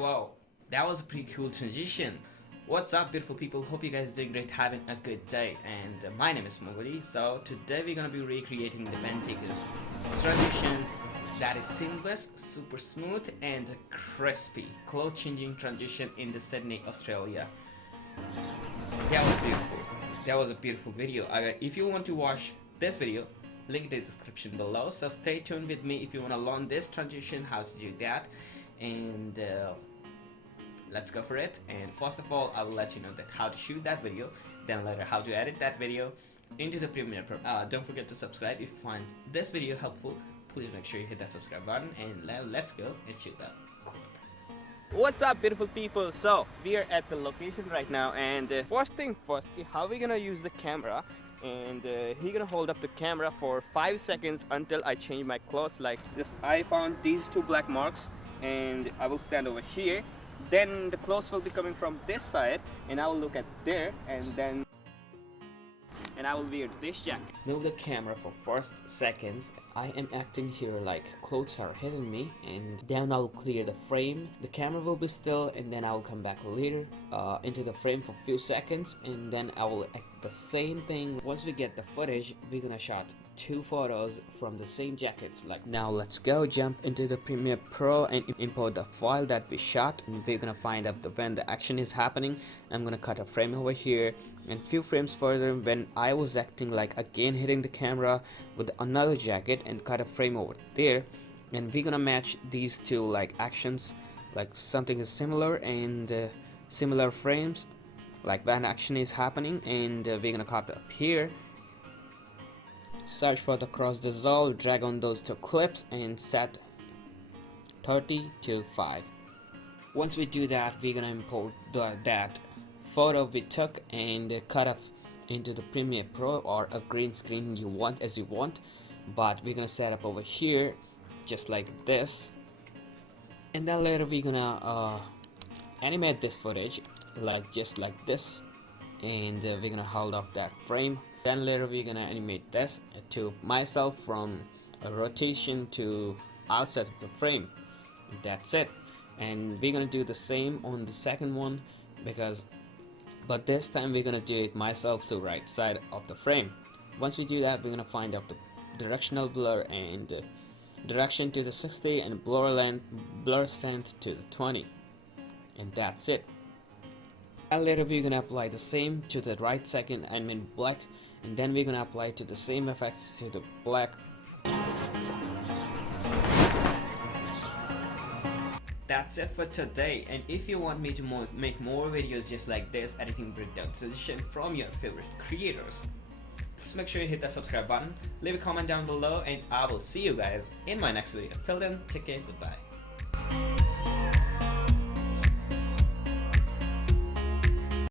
Wow, that was a pretty cool transition. What's up, beautiful people? Hope you guys doing great, having a good day. And my name is Moguli. So today we're gonna be recreating the Benn TK's transition that is seamless, super smooth and crispy clothes changing transition in the Sydney, Australia. That was beautiful. That was a beautiful video. If you want to watch this video, link in the description below, so stay tuned with me if you want to learn this transition, how to do that, and let's go for it. And first of all, I will let you know that how to shoot that video, then later how to edit that video into the Premiere Pro. Don't forget to subscribe if you find this video helpful. Please make sure you hit that subscribe button, and let's go and shoot that clip. What's up, beautiful people? So we are at the location right now, and first thing first, how we gonna use the camera. And he gonna hold up the camera for 5 seconds until I change my clothes. Like this, I found these 2 black marks, and I will stand over here. Then the clothes will be coming from this side, and I will look at there, and I will wear this jacket. Move the camera for first seconds. I am acting here like clothes are hitting me, and then I will clear the frame. The camera will be still, and then I will come back later into the frame for few seconds, and then I will act the same thing. Once we get the footage, we're gonna shot 2 photos from the same jackets. Like now, let's go jump into the Premiere Pro and import the file that we shot. And we're gonna find out when the action is happening. I'm gonna cut a frame over here, and few frames further when I was acting like again hitting the camera with another jacket, and cut a frame over there. And we're gonna match these 2 like actions, like something is similar, and similar frames like when action is happening. And we're gonna copy up here, search for the cross dissolve, drag on those 2 clips, and set 30 to 5. Once we do that, we're gonna import that photo we took and cut off into the Premiere Pro or a green screen you want, as you want, but we're gonna set up over here just like this. And then later we're gonna animate this footage like just like this, and we're gonna hold up that frame. Then later we're gonna animate this to myself from a rotation to outside of the frame. That's it. And we're gonna do the same on the second one, but this time we're gonna do it myself to right side of the frame. Once we do that, we're gonna find out the directional blur and direction to the 60 and blur strength to the 20, and that's it. And later we're gonna apply the same to the right second, I mean black, and then we're gonna apply to the same effects to the black. That's it for today, and if you want me to make more videos just like this, editing breakdown suggestion from your favorite creators, just make sure you hit that subscribe button, leave a comment down below, and I will see you guys in my next video. Till then, take care, goodbye.